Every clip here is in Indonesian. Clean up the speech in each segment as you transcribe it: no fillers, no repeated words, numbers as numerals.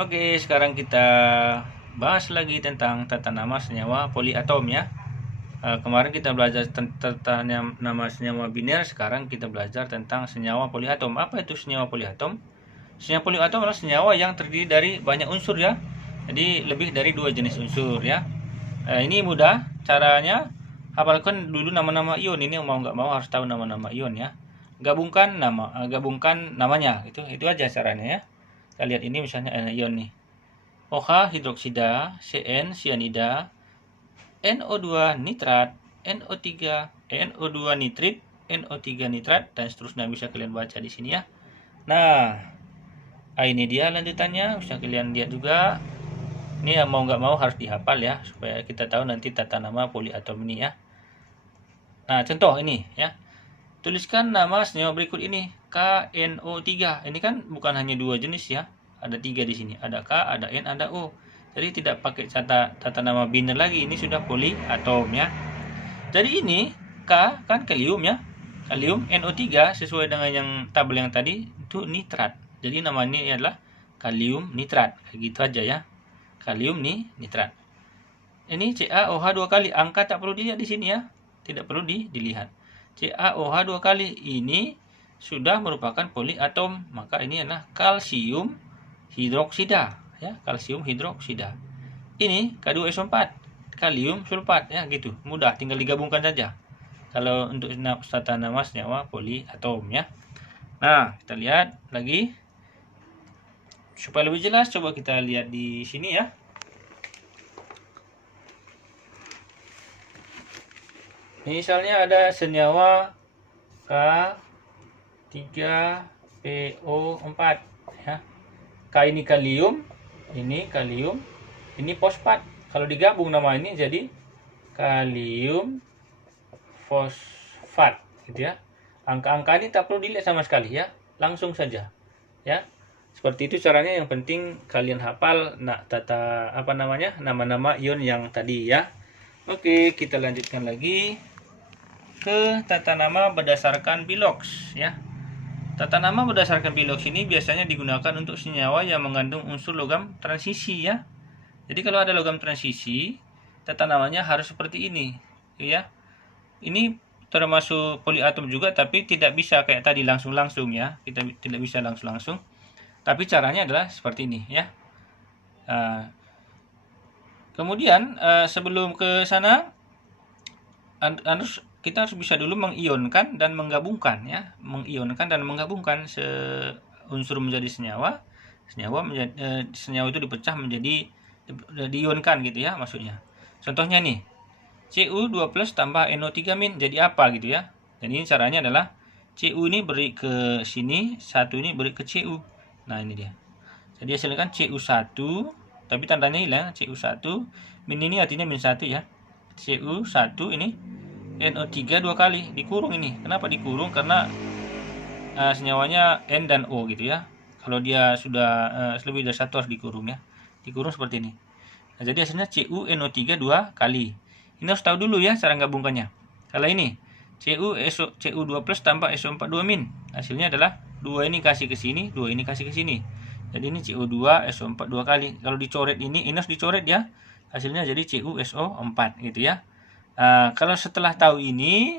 Oke, sekarang kita bahas lagi tentang tata nama senyawa poliatom ya. Kemarin kita belajar tata nama senyawa biner, sekarang kita belajar tentang senyawa poliatom. Apa itu senyawa poliatom? Senyawa poliatom adalah senyawa yang terdiri dari banyak unsur ya. Jadi lebih dari 2 jenis unsur ya. Ini mudah caranya. Hafalkan dulu nama-nama ion. Ini mau nggak mau harus tahu nama-nama ion ya. Gabungkan namanya itu aja caranya ya. Kita lihat ini misalnya ion nih. OH hidroksida, CN sianida, NO2 nitrat, NO3, NO2 nitrit, NO3 nitrat, dan seterusnya bisa kalian baca di sini ya. Nah, ini dia lanjutannya, bisa kalian lihat juga. Ini yang mau nggak mau harus dihafal ya, supaya kita tahu nanti tata nama poliatom ini ya. Nah, contoh ini ya. Tuliskan nama senyawa berikut ini, KNO3. Ini kan bukan hanya 2 jenis ya. Ada 3 di sini. Ada K, ada N, ada O. Jadi tidak pakai tata nama biner lagi. Ini sudah poliatom ya. Jadi ini K kan kalium ya. Kalium NO3 sesuai dengan yang tabel yang tadi itu nitrat. Jadi nama ini adalah kalium nitrat. Kayak gitu aja ya. Kalium nih nitrat. Ini CaOH 2 kali. Angka tak perlu dilihat di sini ya. Tidak perlu dilihat. CaOH 2 kali ini sudah merupakan poliatom, maka ini adalah kalsium hidroksida ya, kalsium hidroksida. Ini K2SO4, kalium sulfat ya, gitu. Mudah, tinggal digabungkan saja. Kalau untuk tata nama senyawa poliatom ya. Nah, kita lihat lagi supaya lebih jelas, coba kita lihat di sini ya. Misalnya ada senyawa K3PO4 ya. K ini kalium, ini fosfat. Kalau digabung nama ini jadi kalium fosfat gitu ya. Angka-angka ini tak perlu dilihat sama sekali ya, langsung saja ya. Seperti itu caranya, yang penting kalian hafal nama-nama ion yang tadi ya. Oke, kita lanjutkan lagi ke tata nama berdasarkan Bilox ya. Tata nama berdasarkan Bilox ini biasanya digunakan untuk senyawa yang mengandung unsur logam transisi ya. Jadi kalau ada logam transisi, tata namanya harus seperti ini ya. Ini termasuk poliatom juga, tapi tidak bisa kayak tadi langsung-langsung ya. Kita tidak bisa langsung-langsung. Tapi caranya adalah seperti ini ya. Kemudian sebelum ke sana kita harus bisa dulu mengionkan dan menggabungkan ya, unsur menjadi senyawa itu dipecah menjadi diionkan gitu ya maksudnya. Contohnya nih, Cu2+ tambah NO3- jadi apa gitu ya. Dan ini caranya adalah Cu ini beri ke sini, 1 ini beri ke Cu. Nah, ini dia. Jadi hasilnya kan Cu1, tapi tandanya hilang, Cu1 min ini artinya -1 ya. Cu1 ini NO3 2 kali, dikurung ini. Kenapa dikurung? Karena senyawanya N dan O gitu ya. Kalau dia sudah lebih dari 1 harus dikurung ya. Dikurung seperti ini. Nah, jadi hasilnya CuNO3 2 kali. Ini harus tahu dulu ya cara gabungkannya. Kalau ini Cu2+ tambah SO4 2-. Hasilnya adalah 2 ini kasih ke sini, 2 ini kasih ke sini. Jadi ini Cu2 SO4 2 kali. Kalau dicoret ini harus dicoret ya. Hasilnya jadi CuSO4 gitu ya. Kalau setelah tahu ini,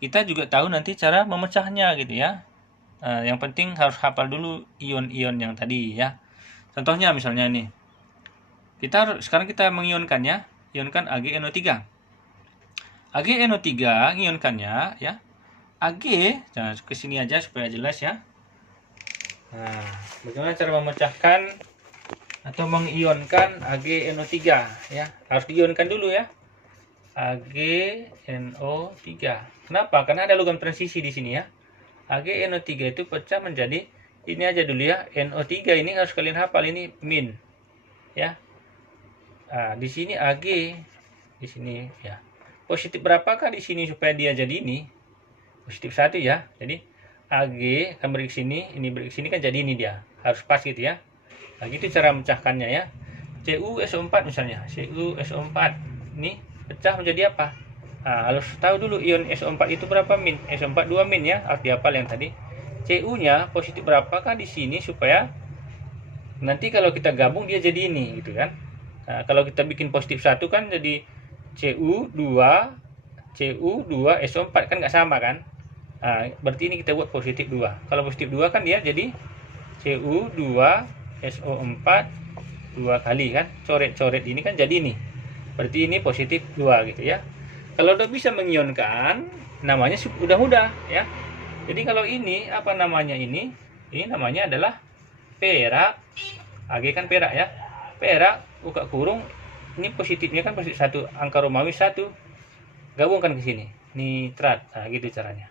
kita juga tahu nanti cara memecahnya gitu ya. Yang penting harus hafal dulu ion-ion yang tadi ya. Contohnya misalnya ini, sekarang kita mengionkannya, ionkan AgNO3. AgNO3 ngionkannya ya. Ag, jangan ke sini aja supaya jelas ya. Nah, bagaimana cara memecahkan atau mengionkan AgNO3 ya? Harus diionkan dulu ya. AgNO3. Kenapa? Karena ada logam transisi di sini ya. AgNO3 itu pecah menjadi ini aja dulu ya. NO3 ini harus kalian hafal, ini min. Ya. Nah, di sini Ag di sini ya. Positif berapakah di sini supaya dia jadi ini? Positif 1 ya. Jadi Ag akan beri ke sini, ini beri ke sini kan jadi ini dia. Harus pas gitu ya. Nah, gitu cara memecahkannya ya. CuSO4 misalnya. CuSO4 ini pecah menjadi apa? Nah, harus tahu dulu ion SO4 itu berapa min. SO4 2 min ya, harus dihafal yang tadi. Cu nya positif berapakah di sini supaya Nanti kalau kita gabung dia jadi ini gitu kan. Nah, kalau kita bikin positif 1 kan jadi Cu2 SO4 kan nggak sama kan. Nah, berarti ini kita buat positif 2. Kalau positif 2 kan dia jadi Cu2SO4 2 kali kan. Coret-coret ini kan jadi ini. Berarti ini positif 2 gitu ya. Kalau udah bisa mengionkan, namanya udah mudah ya. Jadi kalau ini apa namanya ini? Ini namanya adalah perak. Ag kan perak ya. Perak buka kurung. Ini positifnya kan positif 1, angka Romawi 1. Gabungkan ke sini. Nitrat. Nah, gitu caranya.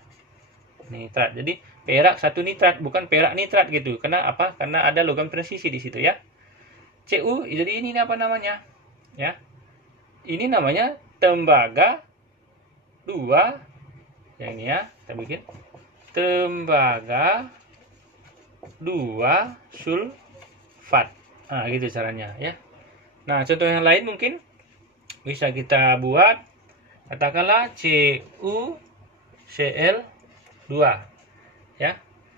Nitrat. Jadi perak 1 nitrat, bukan perak nitrat gitu. Karena apa? Karena ada logam transisi di situ ya. Cu, jadi ini apa namanya? Ya. Ini namanya tembaga 2. Yang ini ya, kita bikin tembaga 2 sulfat. Nah, gitu caranya ya. Nah, contoh yang lain mungkin bisa kita buat, katakanlah CuCl2 ya.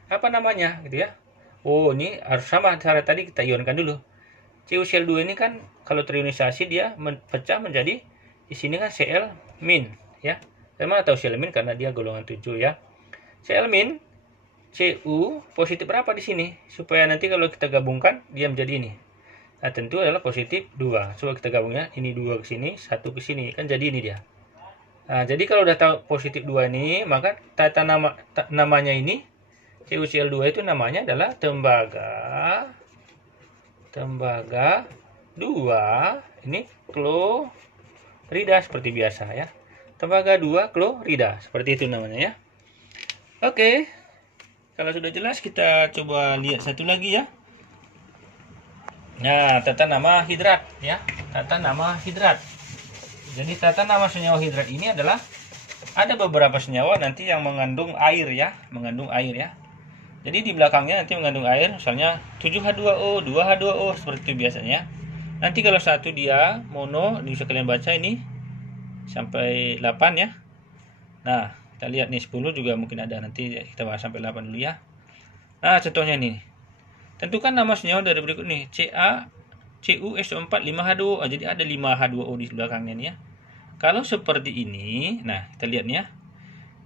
Apa namanya gitu ya. Oh, ini harus sama cara tadi, kita ionkan dulu. CuCl2 ini kan kalau terionisasi dia pecah menjadi, di sini kan Cl- ya. Saya tahu Cl- karena dia golongan 7 ya. Cl- Cu positif berapa di sini supaya nanti kalau kita gabungkan dia menjadi ini. Nah, tentu adalah positif 2. Coba kita gabungnya, ini 2 ke sini, 1 ke sini, kan jadi ini dia. Nah, jadi kalau udah tahu positif 2 ini, maka tata namanya ini CuCl2 itu namanya adalah tembaga 2 ini klorida seperti biasa ya. Tembaga 2 klorida, seperti itu namanya ya. Oke. Kalau sudah jelas, kita coba lihat satu lagi ya. Nah, tata nama hidrat ya. Tata nama hidrat. Jadi tata nama senyawa hidrat ini adalah ada beberapa senyawa nanti yang mengandung air ya, Jadi di belakangnya nanti mengandung air, misalnya 7H2O, 2H2O seperti itu biasanya. Nanti kalau satu dia mono, bisa kalian baca ini sampai 8 ya. Nah, kita lihat nih 10 juga mungkin ada, nanti kita bahas sampai 8 dulu ya. Nah, contohnya nih. Tentukan nama senyawa dari berikut nih. CuSO4 5H2O. Jadi ada 5H2O di belakangnya nih ya. Kalau seperti ini, nah kita lihat nih ya.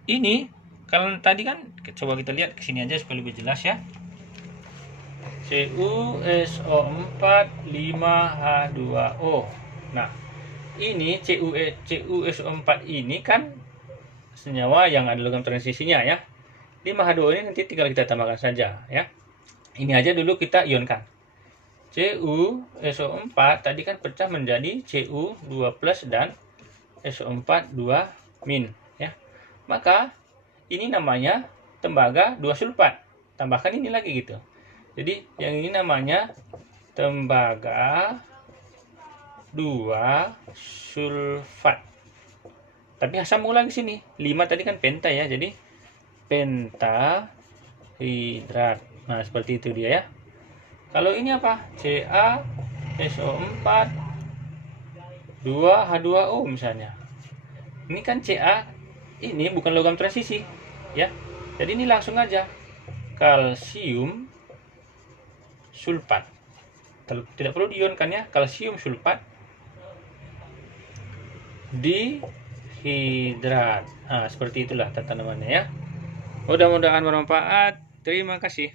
Ini kalau tadi kan, coba kita lihat ke sini aja supaya lebih jelas ya. CuSO4 5H2O. Nah, ini CuSO4 ini kan senyawa yang ada logam transisinya ya. 5H2O ini nanti tinggal kita tambahkan saja ya. Ini aja dulu kita ionkan. CuSO4 tadi kan pecah menjadi Cu2+ dan SO4 2- ya. Maka ini namanya tembaga 2 sulfat. Tambahkan ini lagi gitu. Jadi yang ini namanya tembaga 2 sulfat. Tapi asam ulang di sini. 5 tadi kan penta ya. Jadi pentahidrat. Nah, seperti itu dia ya. Kalau ini apa? CaSO4 2H2O misalnya. Ini kan Ca, ini bukan logam transisi ya. Jadi ini langsung aja kalsium sulfat. Tidak perlu diionkan ya, kalsium sulfat dihidrat. Nah, seperti itulah tata namanya ya. Mudah-mudahan bermanfaat. Terima kasih.